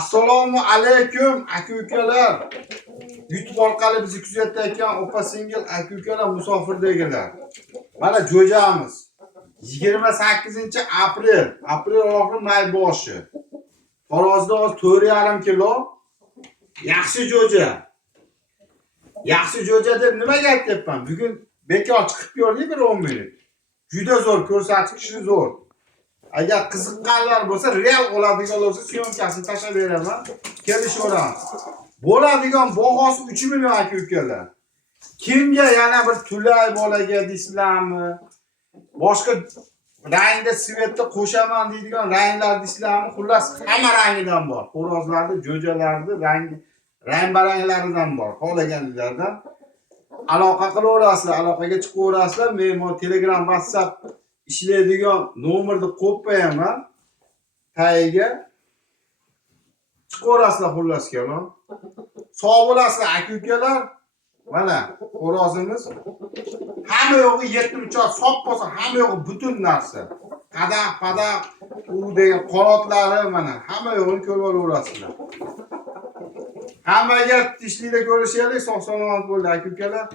Assalomu alaykum aka-ukalar. YouTube orqali bizni kuzatayotgan opa-singil aka-ukalar, musofirdagilar. Mana jo'jamiz. 28-aprel, oxiri may boshi. Xo'rozda 4,5 kilo. Yaxshi jo'ja. Yaxshi jo'ja deb nimaga aytyapman? Bugun bekor chiqib ko'rdik bir 10 minut. Juda zo'r ko'rsatkichi zo'r. Agar qiziqqanlar bo'lsa, real oladigan bo'lsa, syomkasini tashlab beraman. Kelishaveramiz. Bo'ladigan bahosi 3 million aka-ukalar. Kimga yana bir tulay bolaga deysizlarmi? Boshqa rangda svetda qo'shaman deydigan ranglar deysizlarmi? Xullas hamma rangidan bor. Xo'rozlarda, jo'jalarda rang-baranglaridan bor. Xohlaganinglardan aloqa qilaverasizlar, aloqaga chiqaverasizlar. Men Telegram, WhatsApp ishlaydigan nomerni qo'yib qo'yaman. Tagiga chiqaverasizlar xullas kalom. Sog' bo'lasizlar aka-ukalar. Mana xo'rozimiz hamma yo'g'i 7 sop bo'lsa, hamma yo'g'i butun narsa. Qadaq, u degan qanotlari mana hamma yo'g'ini ko'rib olaverasizlar. Hammaga tishlikda ko'rishaylik, sog' salomat bo'ldi aka-ukalar.